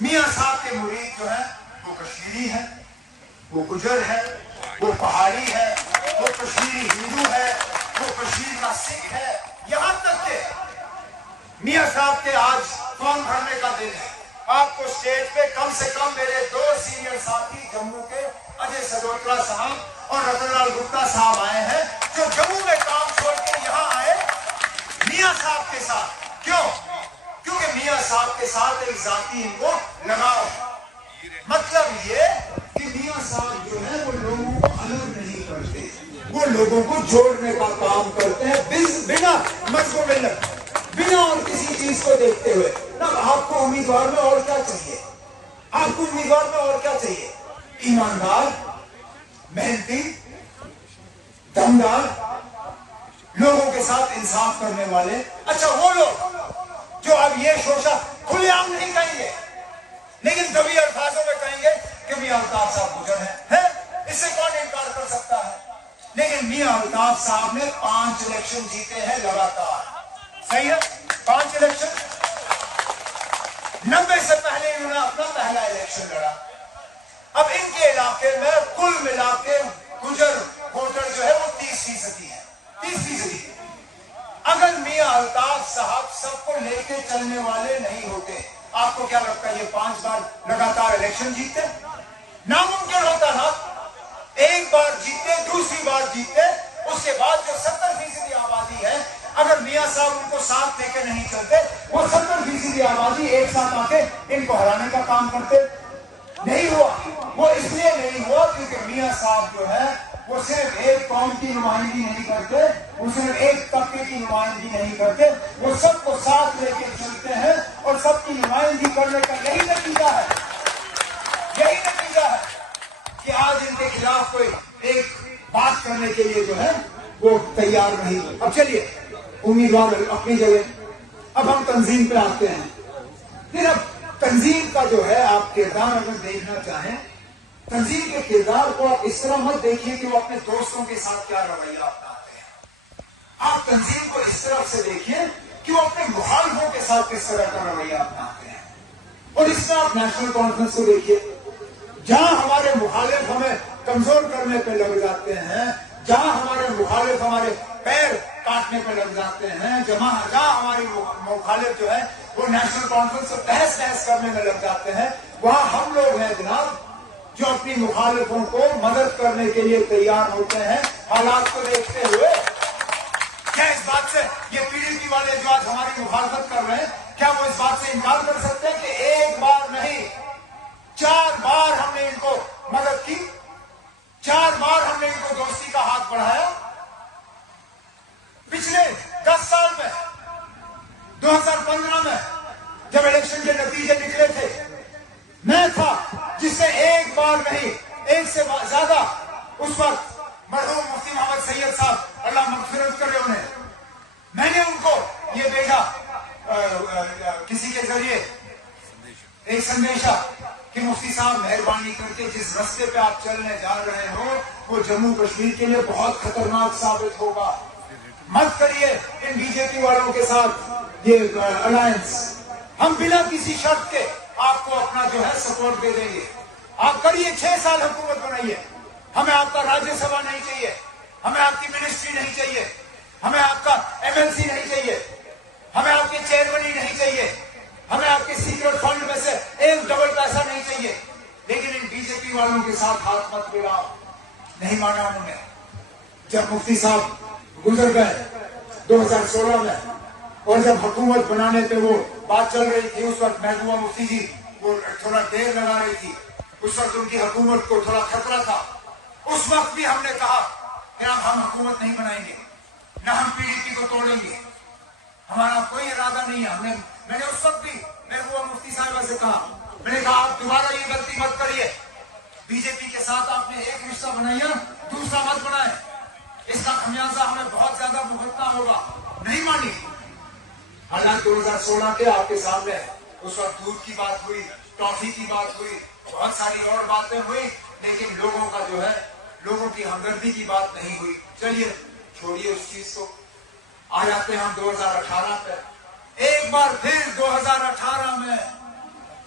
میاں صاحب کے مرید جو ہے وہ کشمیری ہے، وہ گجر ہے، وہ پہاڑی ہے، وہ کشمیری ہندو ہے، وہ کشمیر کا سکھ ہے، یہاں تک کہ میاں صاحب کے آج فارم بھرنے کا دن ہے. آپ کو اسٹیج پہ کم سے کم میرے 2 سینئر ساتھی جموں کے اجے سدوترا صاحب اور رتن لال گپتا صاحب آئے ہیں، جو جموں میں کام چھوڑ کے یہاں آئے میاں صاحب کے ساتھ. کیوں؟ کیونکہ میاں صاحب کے ساتھ ایک ذاتی ان کو لگاؤ. مطلب یہ کہ میاں صاحب جو ہے وہ لوگوں کو الگ نہیں کرتے، وہ لوگوں کو جوڑنے کا کام کرتے ہیں بنا مذہب ملت، بنا اور کسی چیز کو دیکھتے ہوئے. اب آپ کو امیدوار میں اور کیا چاہیے؟ آپ کو امیدوار میں اور کیا چاہیے؟ ایماندار، محنتی، دمدار، لوگوں کے ساتھ انصاف کرنے والے. اچھا وہ لوگ جو اب یہ شوشہ کھلے عام نہیں کہیں گے لیکن دبی الفاظوں میں کہیں گے کہ میاں الطاف صاحب گزر ہیں، اس سے کون انکار کر سکتا ہے؟ لیکن میاں الطاف صاحب نے 5 الیکشن جیتے ہیں لگاتار. صحیح ہے، 5 الیکشن. 90 سے پہلے انہوں نے اپنا پہلا الیکشن لڑا. اب ان کے علاقے میں کل ملا کے گجر ووٹر جو ہے وہ 30% ہے، 30%. اگر میاں الطاف صاحب سب کو لے کے چلنے والے نہیں ہوتے، آپ کو کیا لگتا ہے یہ 5 بار لگاتار الیکشن جیتتے؟ ناممکن ہوتا نا. ایک بار جیتے، دوسری بار جیتے، اس کے بعد جو 70% آبادی ہے، اگر میاں صاحب ان کو ساتھ لے کے نہیں چلتے، وہ 70% آبادی ایک ساتھ آ کے ان کو ہرانے کا کام کرتے. نہیں ہوا. وہ اس لیے نہیں ہوا کیونکہ میاں صاحب جو ہے وہ صرف ایک قوم کی نمائندگی نہیں کرتے، وہ صرف ایک طبقے کی نمائندگی نہیں کرتے، وہ سب کو ساتھ لے کے چلتے ہیں اور سب کی نمائندگی کرنے کا یہی نتیجہ ہے. یہی نتیجہ ہے کہ آج ان کے خلاف کوئی ایک بات کرنے کے لیے جو ہے وہ تیار نہیں. اب چلیے امیدوار اپنی جگہ، اب ہم تنظیم پہ آتے ہیں. پھر اب تنظیم کا جو ہے آپ کردار اگر دیکھنا چاہیں، تنظیم کے کردار کو آپ اس طرح مت دیکھیے کہ وہ اپنے دوستوں کے ساتھ کیا رویہ اپناتے ہیں. آپ تنظیم کو اس طرح سے دیکھیے کہ وہ اپنے مخالفوں کے ساتھ کس طرح کا رویہ اپناتے ہیں. اور اس میں آپ نیشنل کانفرنس کو دیکھیے، جہاں ہمارے مخالف ہمیں کمزور کرنے پہ لگ جاتے ہیں، جہاں ہمارے مخالف ہمارے پیر کاٹنے پہ لگ جاتے ہیں، جہاں ہماری مخالف جو ہے وہ نیشنل کانفرنس سے بحث کرنے میں لگ جاتے ہیں، وہاں ہم لوگ ہیں جناب جو اپنی مخالفوں کو مدد کرنے کے لیے تیار ہوتے ہیں حالات کو دیکھتے ہوئے. کیا اس بات سے یہ PDP والے جو آج ہماری مخالفت کر رہے ہیں، کیا وہ اس بات سے انکار کر سکتے ہیں کہ ایک بار نہیں 4 بار ہم نے ان کو مدد کی، 4 بار ہم نے ان کو دوستی کا ہاتھ بڑھایا. پچھلے 10 سال میں 2015 میں جب الیکشن کے نتیجے نکلے تھے، میں تھا جس نے ایک بار نہیں، ایک سے زیادہ اس وقت مرحوم مفتی محمد سید صاحب اللہ مغفرت کرے انہیں، میں نے ان کو یہ بھیجا کسی کے ذریعے ایک سندیشہ کہ مفتی صاحب مہربانی کر کے جس راستے پہ آپ چلنے جا رہے ہو وہ جموں کشمیر کے لیے بہت خطرناک ثابت ہوگا. مت کریے ان BJP والوں کے ساتھ یہ الائنس. ہم بنا کسی شرط کے آپ کو اپنا جو ہے سپورٹ دے دیں گے. آپ کریے 6 سال حکومت بنائیے. ہمیں آپ کا راجیہ سبھا نہیں چاہیے، ہمیں آپ کی منسٹری نہیں چاہیے، ہمیں آپ کا MLC نہیں چاہیے، ہمیں آپ کے چیئرمین نہیں چاہیے، ہمیں آپ کے سیکرٹ فنڈ میں سے ایک ڈبل پیسہ نہیں چاہیے. لیکن ان BJP والوں کے ساتھ ہاتھ مت ملاؤ. نہیں مانا انہوں نے. جب مفتی صاحب گزر گئے 2016 میں اور جب حکومت بنانے پہ وہ بات چل رہی تھی، اس وقت محبوبہ مفتی جی وہ تھوڑا دیر لگا رہی تھی، اس وقت ان کی حکومت کو تھوڑا خطرہ تھا. اس وقت بھی ہم نے کہا کہ ہم حکومت نہیں بنائیں گے، نہ ہم PDP کو توڑیں گے، ہمارا کوئی ارادہ نہیں ہے. میں نے اس وقت بھی محبوبہ مفتی صاحبہ سے کہا، میں نے کہا آپ دوبارہ یہ غلطی مت کریے. BJP کے ساتھ آپ نے ایک رشتہ بنایا، دوسرا مت بنائے، اس کا خمیازہ ہمیں بہت زیادہ بھگتنا ہوگا. نہیں مانی. حالات 2016 کے آپ کے سامنے، اس وقت دودھ کی بات ہوئی، ٹافی کی بات ہوئی، بہت ساری اور باتیں ہوئی، لیکن لوگوں کا جو ہے لوگوں کی ہمدردی کی بات نہیں ہوئی. چلیے چھوڑیے اس چیز کو. آ جاتے ہیں ہم 2018 پہ. ایک بار پھر 2018 میں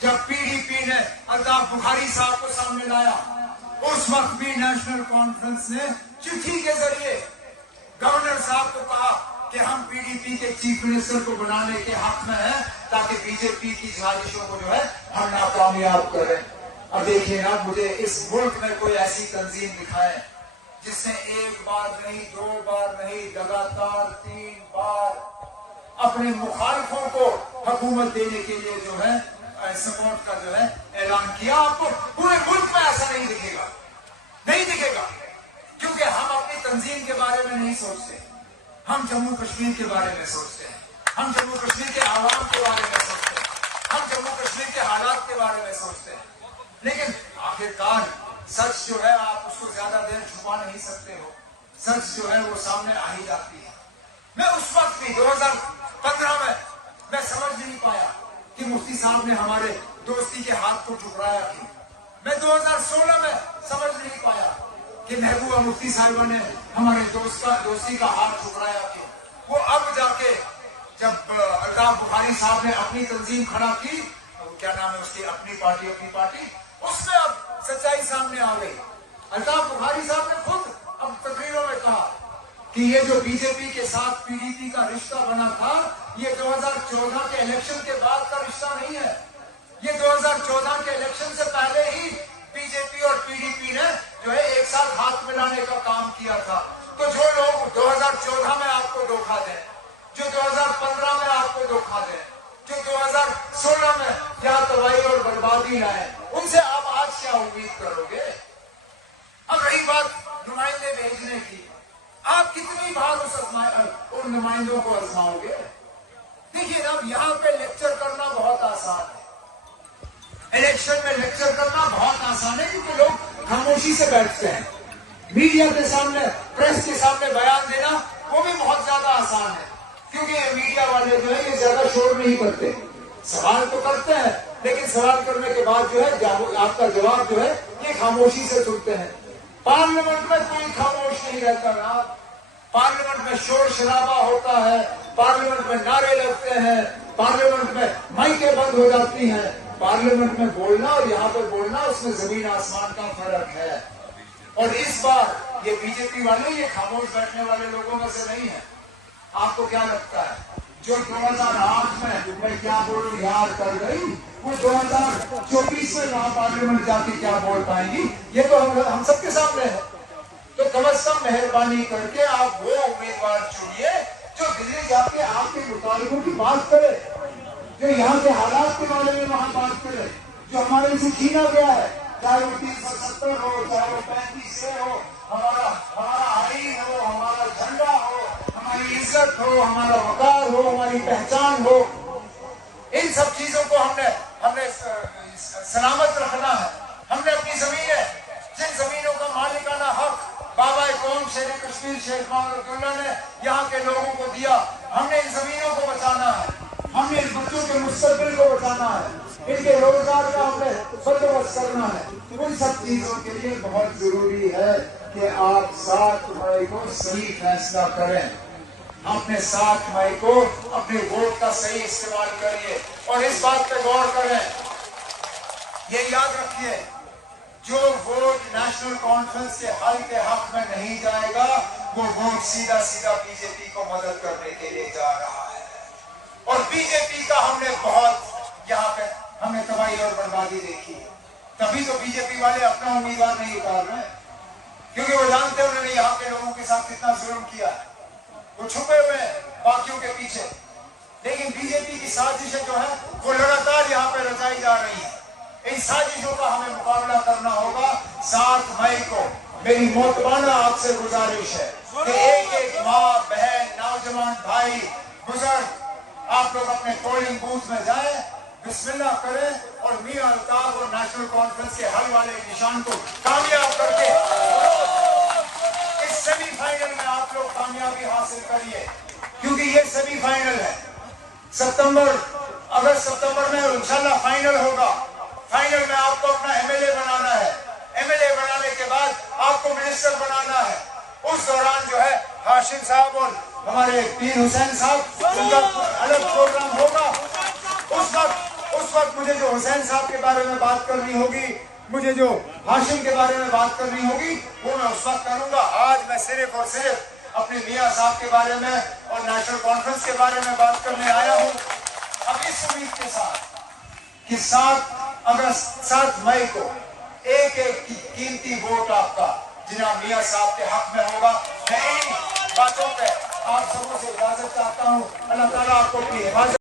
جب پی ڈی پی نے الطاف بخاری صاحب کو سامنے لایا، اس وقت بھی نیشنل کانفرنس نے چٹھی کے ذریعے گورنر صاحب کو کہا کہ ہم پی ڈی پی کے چیف منسٹر کو بنانے کے حق میں ہیں تاکہ بی جے پی کی سازشوں کو جو ہے ہم ناکامیاب کریں۔ اب دیکھیے نا، مجھے اس ملک میں کوئی ایسی تنظیم دکھائے جس نے ایک بار نہیں، دو بار نہیں، لگاتار 3 بار اپنے مخالفوں کو حکومت دینے کے لیے جو ہے سپورٹ کا جو ہے اعلان کیا۔ آپ کو پورے ملک میں ایسا نہیں دکھے گا، نہیں دکھے گا، کیونکہ ہم اپنی تنظیم کے بارے میں نہیں سوچتے، ہم جموں کشمیر کے بارے میں سوچتے ہیں، ہم جموں کشمیر کے عوام کے بارے میں سوچتے ہیں، ہم جموں کشمیر کے حالات کے بارے میں سوچتے ہیں۔ لیکن آخرکار سچ جو ہے آپ اس کو زیادہ دیر چھپا نہیں سکتے ہو، سچ جو ہے وہ سامنے آ ہی جاتی ہے۔ میں اس وقت بھی 2015 میں سمجھ نہیں پایا کہ مفتی صاحب نے ہمارے دوستی کے ہاتھ کو ٹھکرایا کیوں۔ میں 2016 میں سمجھ نہیں پایا کہ محبوبہ مفتی صاحبہ نے ہمارے دوستی کا ہاتھ ٹھکرایا کیوں۔ وہ اب جا کے جب الطاف بخاری صاحب نے اپنی تنظیم کھڑا کی، کیا نام ہے اس کی، اپنی پارٹی، اس میں اب سچائی سامنے آ گئی۔ الطاف بخاری صاحب نے خود اب تقریروں میں کہا کہ یہ جو بی جے پی کے ساتھ پی ڈی پی کا رشتہ بنا تھا، یہ 2014 کے الیکشن کے بعد کا رشتہ نہیں ہے، یہ 2014 کے الیکشن سے پہلے ہی بی جے پی اور پی ڈی پی نے جو ہے ایک ساتھ ہاتھ ملانے کا کام کیا تھا۔ تو جو لوگ 2014 میں آپ کو دھوکہ دیں، جو 2015 میں آپ کو دھوکہ دیں، جو 2016 میں یہاں تباہی اور بربادی لائے، ان سے آپ آج کیا امید کرو گے؟ اب رہی بات نمائندے بھیجنے کی، آپ کتنی بار ان نمائندوں کو آزماؤ گے؟ دیکھیے اب یہاں پہ لیکچر کرنا بہت آسان ہے، الیکشن میں لیکچر کرنا بہت آسان ہے، کیونکہ لوگ خاموشی سے بیٹھتے ہیں۔ میڈیا کے سامنے، پریس کے سامنے بیان دینا وہ بھی بہت زیادہ آسان ہے، کیونکہ یہ میڈیا والے جو ہے یہ زیادہ شور نہیں کرتے، سوال تو کرتے ہیں لیکن سوال کرنے کے بعد جو ہے آپ کا جواب جو ہے یہ خاموشی سے سنتے ہیں۔ پارلیمنٹ میں کوئی خاموش نہیں رہتا نا، پارلیمنٹ میں شور شرابہ ہوتا ہے، پارلیمنٹ میں نعرے لگتے ہیں، پارلیمنٹ میں مائکیں بند ہو جاتی ہیں۔ پارلیمنٹ میں بولنا اور یہاں پہ بولنا، اس میں زمین آسمان کا فرق ہے۔ اور اس بار یہ بی جے پی والے یہ خاموش بیٹھنے والے لوگوں میں سے نہیں ہے۔ آپ کو کیا لگتا ہے جو 2008 میں کیا بولوں یاد کر گئی، وہ 2024 میں وہاں پارلیمنٹ جا کے کیا بول پائیں گی؟ یہ تو ہم سب کے سامنے ہے۔ تو کم از کم مہربانی کر کے آپ وہ امیدوار چنیے جو دلی جا کے آپ کے مطالبوں کی بات کرے، جو یہاں کے حالات کے بارے میں وہاں بات کرے، جو ہمارے سے چھینا گیا ہے، چاہے وہ 370 ہو، چاہے وہ 35 ہو، ہمارا آئین ہو، ہمارا جھنڈا ہو، ہماری عزت ہو، ہمارا وقار ہو، ہماری پہچان ہو، ان سب چیزوں کو ہم نے سلامت رکھنا ہے۔ ہم نے اپنی زمینیں، جن زمینوں کا مالکانہ حق بابا قوم شیر کشمیر شیخ محمد عبداللہ نے یہاں کے لوگوں کو دیا، ہم نے ان زمینوں کو بچانا ہے، ہم نے ان بچوں کے مستقبل کو بچانا ہے، ان کے روزگار کا ہم نے بندوبست کرنا ہے۔ ان سب چیزوں کے لیے بہت ضروری ہے کہ آپ 7 مئی کو صحیح فیصلہ کریں، اپنے 7 مئی کو اپنے ووٹ کا صحیح استعمال کریے، اور اس بات پہ غور کریں، یہ یاد رکھیے، جو ووٹ نیشنل کانفرنس کے حل کے حق میں نہیں جائے گا، وہ ووٹ سیدھا بی جے پی کو مدد کرنے کے لیے جا رہا ہے۔ اور بی جے پی کا ہم نے بہت یہاں پہ ہم نے تباہی اور بربادی دیکھی ہے، تبھی تو بی جے پی والے اپنا امیدوار نہیں اتار رہے ہیں، کیونکہ وہ جانتے ہیں انہوں نے یہاں کے لوگوں کے ساتھ کتنا ظلم کیا ہے، وہ چھپے ہوئے ہیں باقیوں کے پیچھے۔ لیکن بی جے پی کی سازشیں جو ہیں وہ لگاتار یہاں پہ رچائی جا رہی ہیں، ان سازشوں کا ہمیں مقابلہ کرنا ہوگا۔ 7 مئی کو میری محترمانہ آپ سے گزارش ہے کہ ایک ایک ماں، بہن، نوجوان بھائی، بزرگ، آپ لوگ اپنے پولنگ بوتھ میں جائیں، بسم اللہ کریں، اور میاں الطاف اور نیشنل کانفرنس کے حل والے نشان کو کامیاب کر کے اس سیمی فائنل میں آپ لوگ کامیابی حاصل کریے، کیونکہ یہ سیمی فائنل ہے۔ اگست ستمبر میں انشاءاللہ فائنل ہوگا، فائنل میں آپ کو اپنا ایم ایل اے بنانا ہے، ایم ایل اے بنانے کے بعد آپ کو منسٹر بنانا ہے۔ اس دوران جو ہے ہاشم صاحب اور ہمارے پیر حسین صاحب ان کا الگ پروگرام ہوگا، اس اس وقت مجھے جو حسین صاحب کے بارے میں بات کرنی ہوگی، مجھے جو ہاشم کے بارے میں بات کرنی ہوگی، وہ میں اس وقت کروں گا۔ آج میں صرف اور صرف اپنے میاں صاحب کے بارے میں اور نیشنل کانفرنس کے بارے میں بات کرنے آیا ہوں، اب اس امید کے ساتھ کہ 7 مئی کو ایک کی قیمتی ووٹ آپ کا جناب میاں صاحب کے حق میں ہوگا۔ میں ان باتوں پہ آپ سبوں سے اجازت چاہتا ہوں۔ اللہ تعالیٰ آپ کو اپنی حفاظت